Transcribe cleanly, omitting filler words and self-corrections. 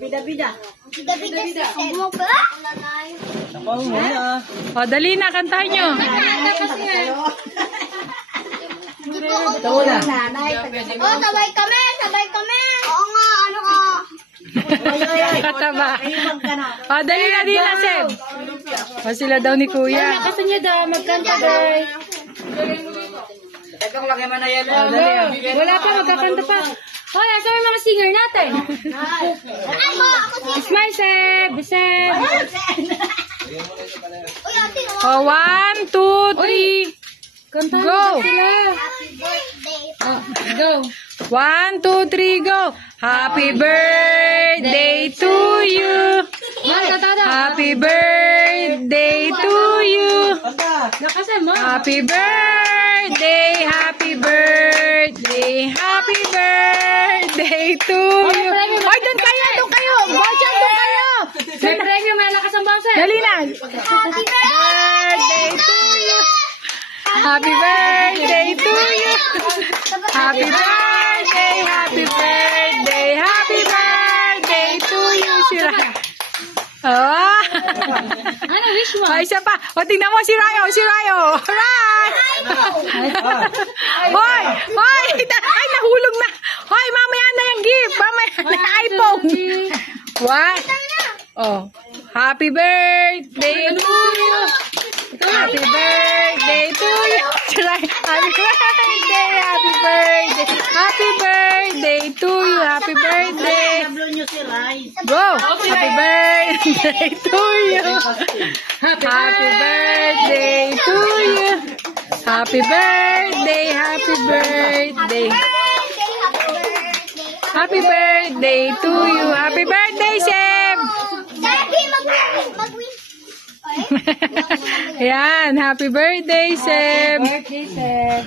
Bida-bida. Bida-bida. Mo ba? O, dali na, kantahin nyo. Tawa na. Oh, sabay kami. Sabay kami. Oo nga, ano ka? Kataba. O, dali na, dali na, Seb. O, sila daw ni Kuya. Kasi niya daw, magkanta guys. Tagang laki man na yan. Wala pa, magkakanta pa. Hoy, asa yung mga singer natin? Ay, mo, ako si... Smile, Seb. Seb. Uy, ate, O, 1, 2, 3. Go. happy birthday. Go. 1, 2, 3, go. Happy birthday to you. Happy birthday to you. Happy birthday, happy birthday, happy birthday to you. Hoy, doon kayo, doon kayo. Bojan, doon kayo. May premyo, may lakas ang bangsa. Dali na. Happy birthday to you. Happy birthday to you. Happy birthday, happy birthday, happy birthday to you. Sira. Oh. Ano wish mo? Ay, isa pa. O, tingnan mo si Rayo, si Rayo. Alright. Hoy, hoy. Ay, nahulog na. Hoy, mamaya na yung gift. Mamaya na iPhone. What? Oh. Happy birthday to you. Happy birthday to you. Happy birthday, happy birthday. Happy birthday to you. Happy birthday. Go. Happy birthday to you. Happy birthday to you. Happy birthday, happy birthday. Happy birthday to you. Happy birthday, Seb. Sabi, mag-win. Yan, happy birthday, Seb. Birthday, Seb.